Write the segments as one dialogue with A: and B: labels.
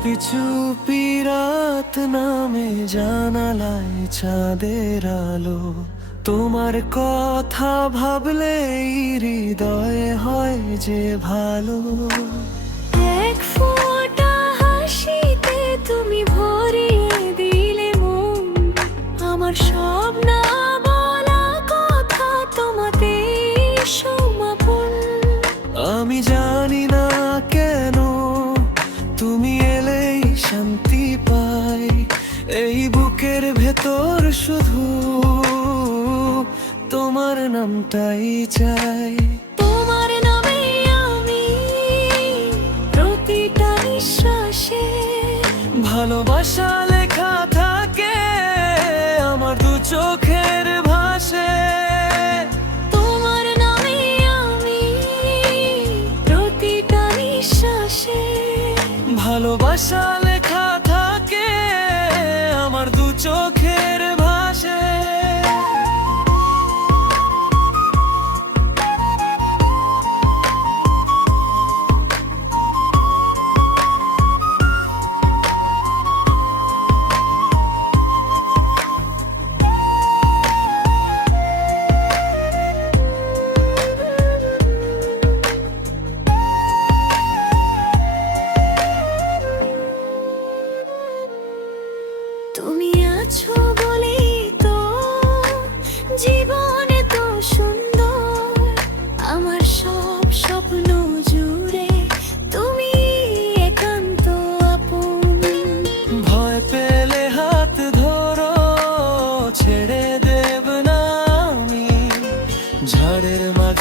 A: চুপি রাত নামে জানালায় চাঁদের আলো। তোমার কথা ভাবলে হৃদয় হয় যে ভালো।
B: এক ফোঁটা হাসিতে তুমি ভরিয়ে
A: এই বুকের ভেতর শুধু তোমার নামটাই চাই।
B: তোমার নামে আমি প্রতিটা নিঃশ্বাসে
A: ভালোবাসা লেখা থাকে আমার দু চোখের ভাষে
B: তোমার নামে আমি প্রতিটা নিঃশ্বাসে
A: ভালোবাসা আমার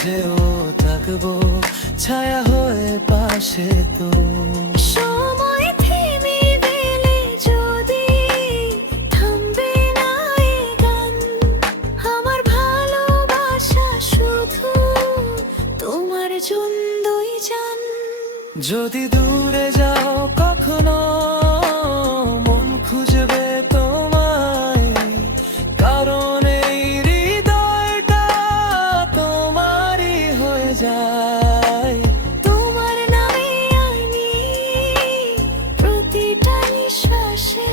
A: ঝড়ের থাকব ছায়া হয়ে পাশে তো
B: সময় থেমে গেলে যদি থামবে না গান আমার ভালোবাসা শুধু তোমার জন্যই জান।
A: যদি দূরে যাও কখনো যায়।
B: তোমার নামে আমি প্রতিটা নিঃশ্বাসে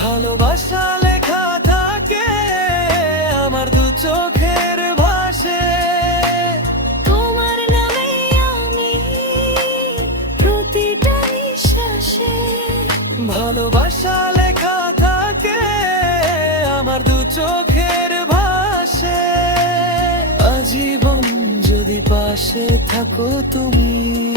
A: ভালোবাসা লেখা থাকে আমার দু চোখের ভাষে
B: তোমার নামে আমি প্রতিটা নিঃশ্বাসে
A: ভালোবাসা পাশে থাকো তুমি।